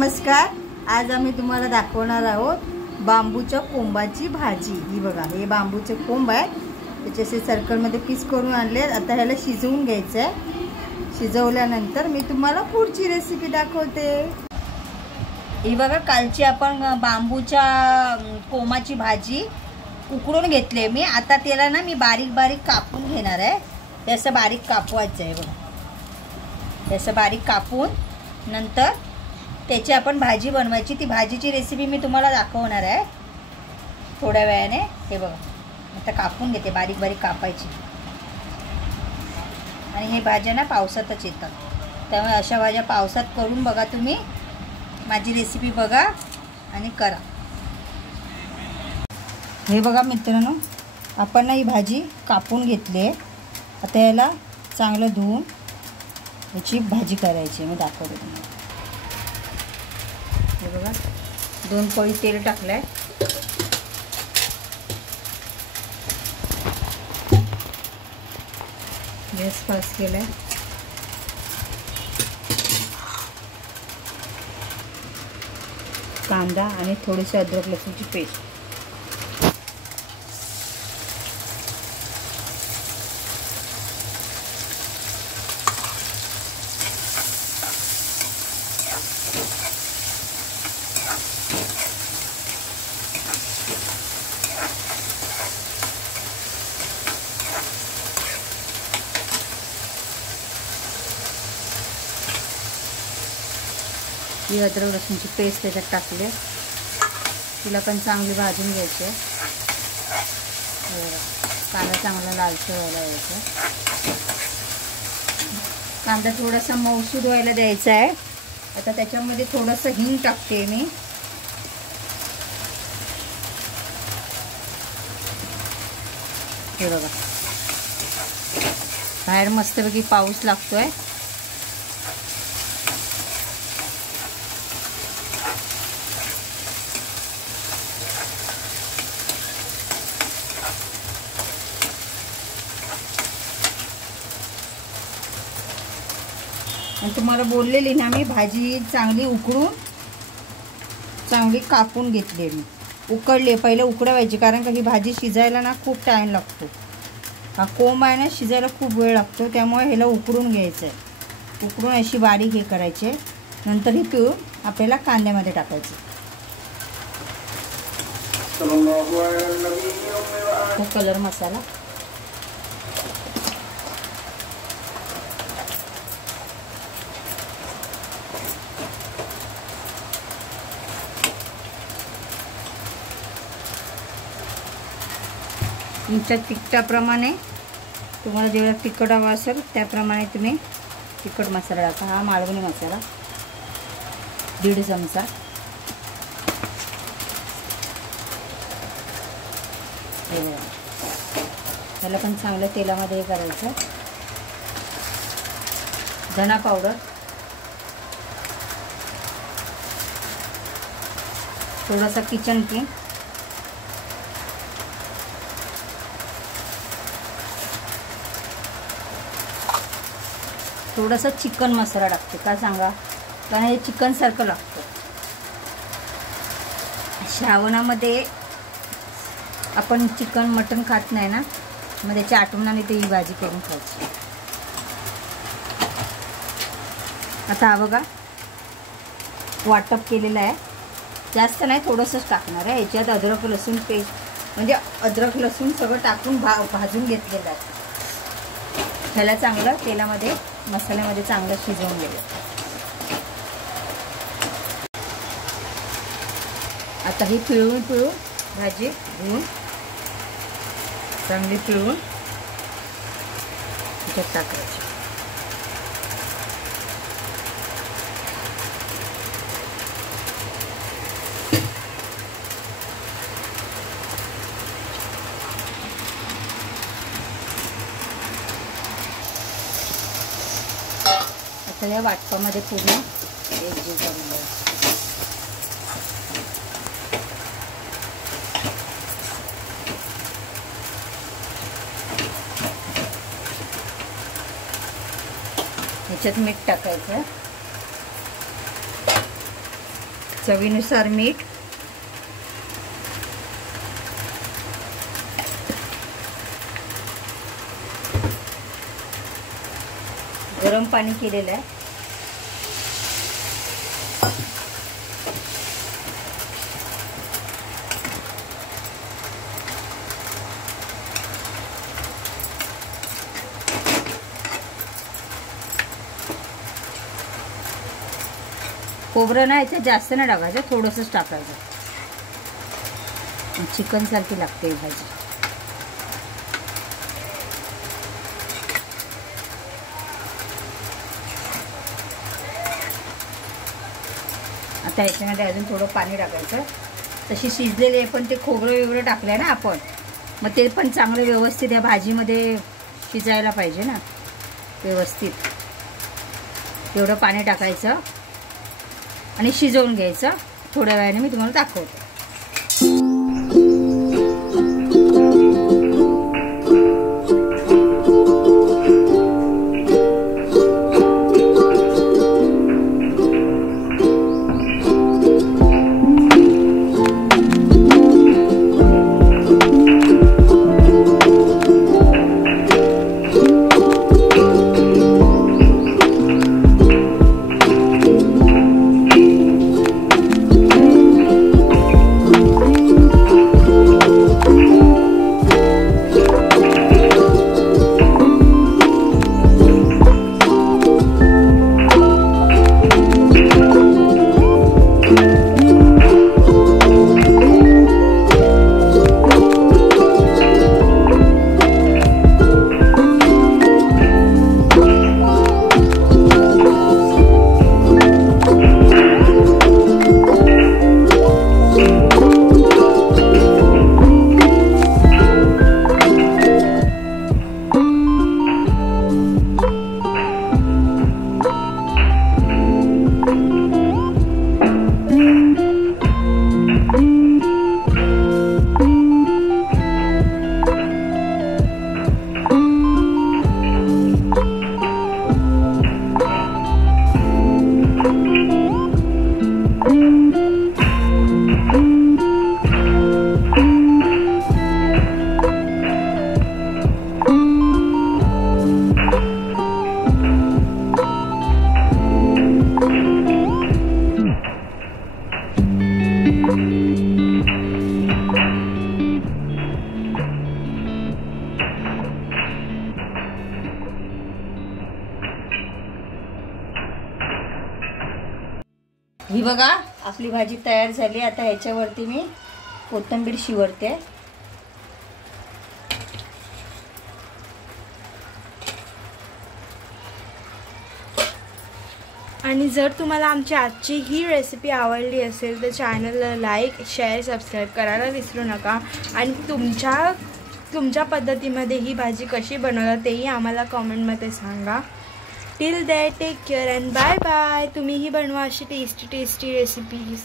नमस्कार, आज आम्ही तुम्हाला दाखवणार आहोत बांबूच्या कोंबाची भाजी। ही बघा, हे बांबूचे कोंब आहे, त्याचे असे सर्कलमध्ये पीस करून आणले। आता ह्याला शिजवून घ्यायचं आहे। शिजवल्यानंतर मी तुम्हाला पुढची रेसिपी दाखवते। ही बघा, कालची आपण बांबूच्या कोंबाची भाजी उकडून घेतली मी। आता त्याला ना मी बारीक बारीक कापून घेणार आहे। ते असं बारीक कापवायचं आहे बघा, ते असं बारीक कापून नंतर त्याची आपण भाजी बनवायची। ती भाजीची रेसिपी मी तुम्हाला दाखवणार आहे थोड्या वेळाने। हे बघा, आता कापून घेते, बारीक बारीक कापायची। आणि हे भाज्या ना पावसातच येतात, त्यामुळे अशा भाज्या पावसात करून बघा तुम्ही। माझी रेसिपी बघा आणि करा। हे बघा मित्रांनो, आपण ना ही भाजी कापून घेतली आहे। आता याला चांगलं धुवून याची भाजी करायची। मी दाखवते तुम्हाला। हे बघा, 2 पळी तेल टाकलंय। गॅस फास्ट केलाय। कांदा आणि थोडीशी अद्रक लसूणची पेस्ट। ही अद्रक लसूणची पेस्ट त्याच्यात टाकली, तिला पण चांगली भाजून घ्यायची आहे। कांदा चांगला लालसर व्हायला द्यायचा। कांदा थोडासा मऊसूद व्हायला द्यायचा आहे। आता त्याच्यामध्ये थोडंसं हिंग टाकते मी। हे बघा, बाहेर मस्तपैकी पाऊस लागतोय। आणि तुम्हाला बोललेली ना मी, भाजी चांगली उकडून चांगली कापून घेतली मी। उकडले, पहिले उकडवायची, कारण का ही भाजी शिजायला ना खूप टाईम लागतो। हा कोंब आहे ना, शिजायला खूप वेळ लागतो, त्यामुळे ह्याला उकडून घ्यायचं आहे। उकडून अशी बारीक हे करायचे, नंतर ही पिळून आपल्याला कांद्यामध्ये टाकायची। तो कलर मसाला, तुमच्या तिखटाप्रमाणे, तुम्हाला जेवढा तिखट हवा असेल त्याप्रमाणे तुम्ही तिखट मसाला टाका। हा मालवणी मसाला 1.5 चमचा। हे बघा, त्याला पण चांगलं तेलामध्ये हे करायचं। धना पावडर, थोडासा किचन किंग, थोडासा चिकन मसाला टाकते। का सांगा, कारण हे चिकन सारखं लागतं। श्रावणामध्ये आपण चिकन मटन खात नाही ना, मग त्याच्या आठवणाने ते ही भाजी करून खायची। आता हा बघा, वाटप केलेलं आहे, जास्त नाही, थोडंसंच टाकणार आहे। याच्यात अद्रक लसूण पेस्ट, म्हणजे अद्रक लसूण सगळं टाकून भाजून घेतलेलं आहे। ह्याला चांगलं तेलामध्ये, मसाल्यामध्ये चांगलं शिजवून घ्यायचं। आता ही पिळून भाजी धुवून चांगली पिळून त्याच्यात टाकायची। आता या वाटपामध्ये पूर्ण एकजीव करून द्यायचं। ह्याच्यात मीठ टाकायचं। चवीनुसार मीठ, गरम पाणी केलेलं आहे. खोबरं नाही याच्यात जास्त नाही टाकायचं, थोडंसंच टाकायचं. चिकन सारखी लागते भाजी. आता याच्यामध्ये अजून थोडं पाणी टाकायचं. तशी शिजलेली आहे पण ते खोबरं वेगळं टाकलं आहे ना आपण, मग ते पण चांगलं व्यवस्थित या भाजीमध्ये शिजायला पाहिजे ना व्यवस्थित. एवढं पाणी टाकायचं आणि शिजवून घ्यायचं. थोड्या वेळाने मी तुम्हाला दाखवते. ही बघा आपली भाजी तयार झाली. आता ह्याच्यावरती मी कोथिंबीर शिवरते. आणि जर तुम्हाला आमची आजची ही रेसिपी आवडली असेल तर चॅनलला लाईक, शेअर, सबस्क्राईब करायला विसरू नका. आणि तुमच्या पद्धतीमध्ये ही भाजी कशी बनवता तेही आम्हाला कमेंटमध्ये सांगा. Till that take care and bye bye. तुम्हीही बनवा अशी टेस्टी रेसिपीज.